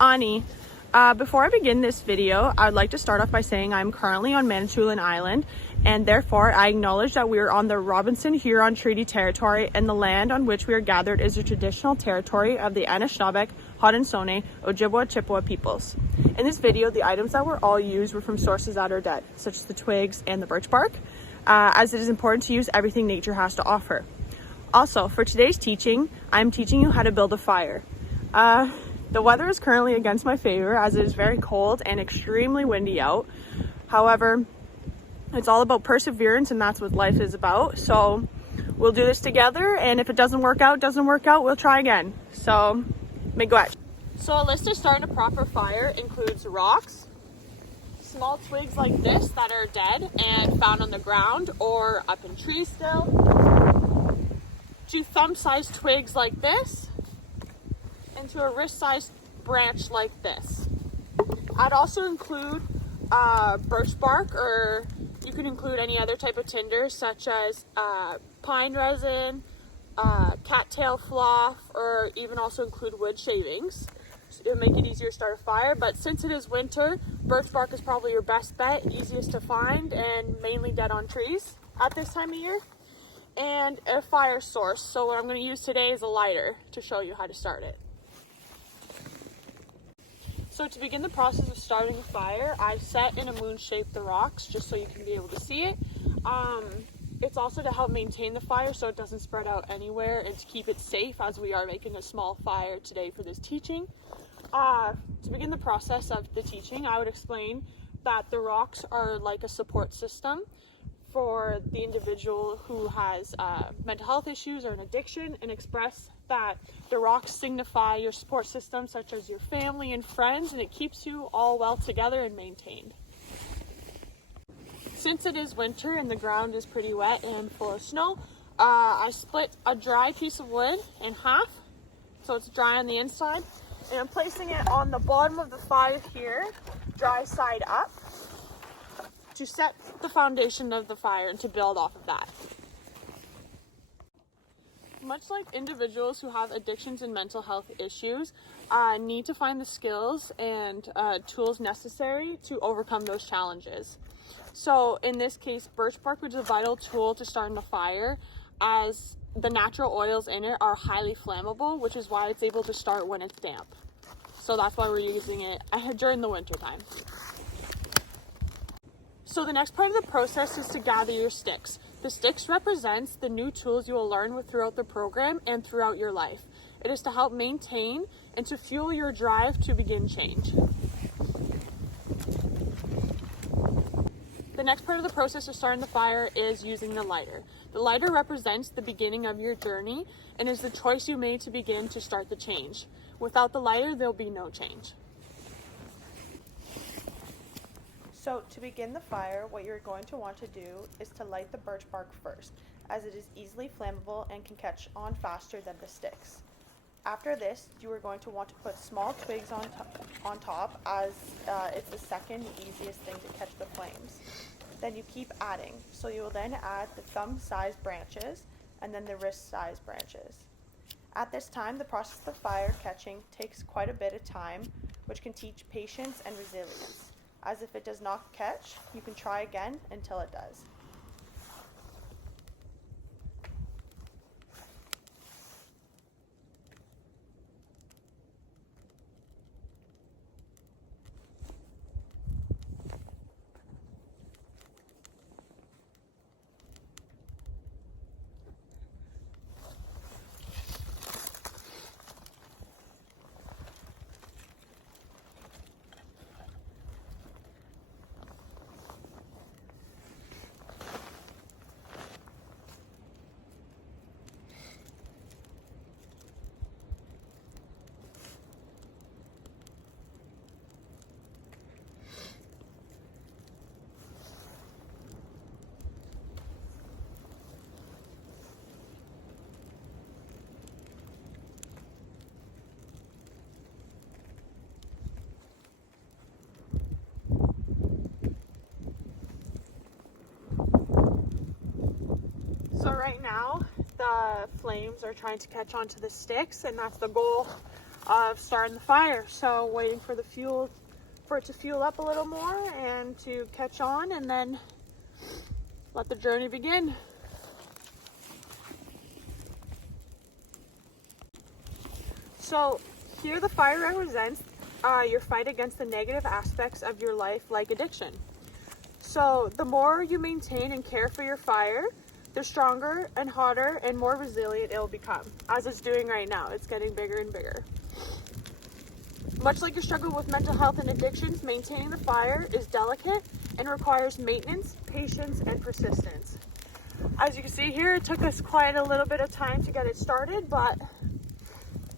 Ani. Before I begin this video, I'd like to start off by saying I'm currently on Manitoulin Island, and therefore I acknowledge that we are on the Robinson-Huron Treaty Territory, and the land on which we are gathered is the traditional territory of the Anishinaabe, Haudenosaunee, Ojibwa, Chippewa peoples. In this video, the items that were all used were from sources that are dead, such as the twigs and the birch bark, as it is important to use everything nature has to offer. Also, for today's teaching, I'm teaching you how to build a fire. The weather is currently against my favor as it is very cold and extremely windy out. However, it's all about perseverance, and that's what life is about. So we'll do this together, and if it doesn't work out, we'll try again. So, make go ahead. So a list to start a proper fire includes rocks, small twigs like this that are dead and found on the ground or up in trees still, 2 thumb-sized twigs like this, into a wrist-sized branch like this. I'd also include birch bark, or you can include any other type of tinder such as pine resin, cattail fluff, or even also include wood shavings. So it'll make it easier to start a fire, but since it is winter, birch bark is probably your best bet, easiest to find, and mainly dead on trees at this time of year. And a fire source. So what I'm going to use today is a lighter to show you how to start it. So to begin the process of starting a fire, I've set in a moon shape the rocks just so you can be able to see it. It's also to help maintain the fire so it doesn't spread out anywhere and to keep it safe, as we are making a small fire today for this teaching. To begin the process of the teaching, I would explain that the rocks are like a support system for the individual who has mental health issues or an addiction, and express that the rocks signify your support system, such as your family and friends, and it keeps you all well together and maintained. Since it is winter and the ground is pretty wet and full of snow, I split a dry piece of wood in half so it's dry on the inside, and I'm placing it on the bottom of the fire here, dry side up, to set the foundation of the fire and to build off of that. Much like individuals who have addictions and mental health issues need to find the skills and tools necessary to overcome those challenges. So in this case, birch bark was a vital tool to starting a fire, as the natural oils in it are highly flammable, which is why it's able to start when it's damp. So that's why we're using it during the winter time. So the next part of the process is to gather your sticks. The sticks represents the new tools you will learn throughout the program and throughout your life. It is to help maintain and to fuel your drive to begin change. The next part of the process of starting the fire is using the lighter. The lighter represents the beginning of your journey and is the choice you made to begin to start the change. Without the lighter, there'll be no change. So to begin the fire, what you're going to want to do is to light the birch bark first, as it is easily flammable and can catch on faster than the sticks. After this, you are going to want to put small twigs on top, as it's the second easiest thing to catch the flames. Then you keep adding, so you will then add the thumb-sized branches and then the wrist-sized branches. At this time, the process of fire catching takes quite a bit of time, which can teach patience and resilience, as if it does not catch, you can try again until it does. So right now, the flames are trying to catch onto the sticks, and that's the goal of starting the fire. So waiting for the fuel, for it to fuel up a little more and to catch on, and then let the journey begin. So here the fire represents your fight against the negative aspects of your life, like addiction. So the more you maintain and care for your fire, the stronger and hotter and more resilient it will become, as it's doing right now. It's getting bigger and bigger. Much like your struggle with mental health and addictions, maintaining the fire is delicate and requires maintenance, patience, and persistence. As you can see here, it took us quite a little bit of time to get it started, but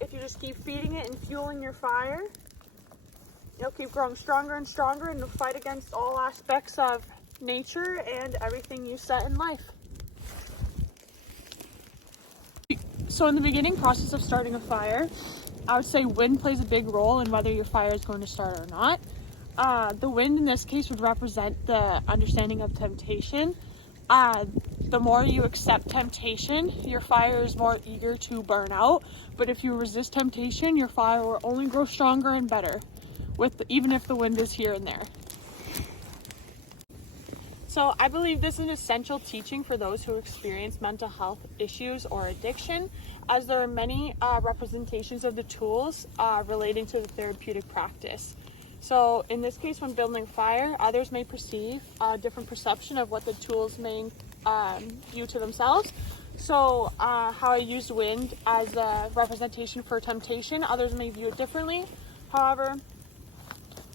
if you just keep feeding it and fueling your fire, it'll keep growing stronger and stronger, and it'll fight against all aspects of nature and everything you set in life. So in the beginning process of starting a fire, I would say wind plays a big role in whether your fire is going to start or not. The wind in this case would represent the understanding of temptation. The more you accept temptation, your fire is more eager to burn out. But if you resist temptation, your fire will only grow stronger and better, even if the wind is here and there. So I believe this is an essential teaching for those who experience mental health issues or addiction, as there are many representations of the tools relating to the therapeutic practice. So in this case, when building fire, others may perceive a different perception of what the tools may view to themselves. So how I used wind as a representation for temptation, others may view it differently. However,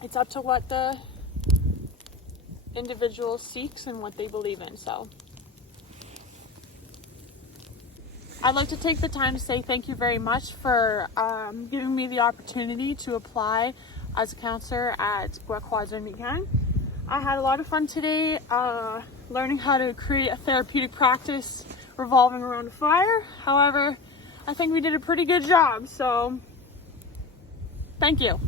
it's up to what the individual seeks and what they believe in. So I'd like to take the time to say thank you very much for giving me the opportunity to apply as a counselor at Gwakwadzarmikan. I had a lot of fun today learning how to create a therapeutic practice revolving around a fire. However, I think we did a pretty good job, so thank you.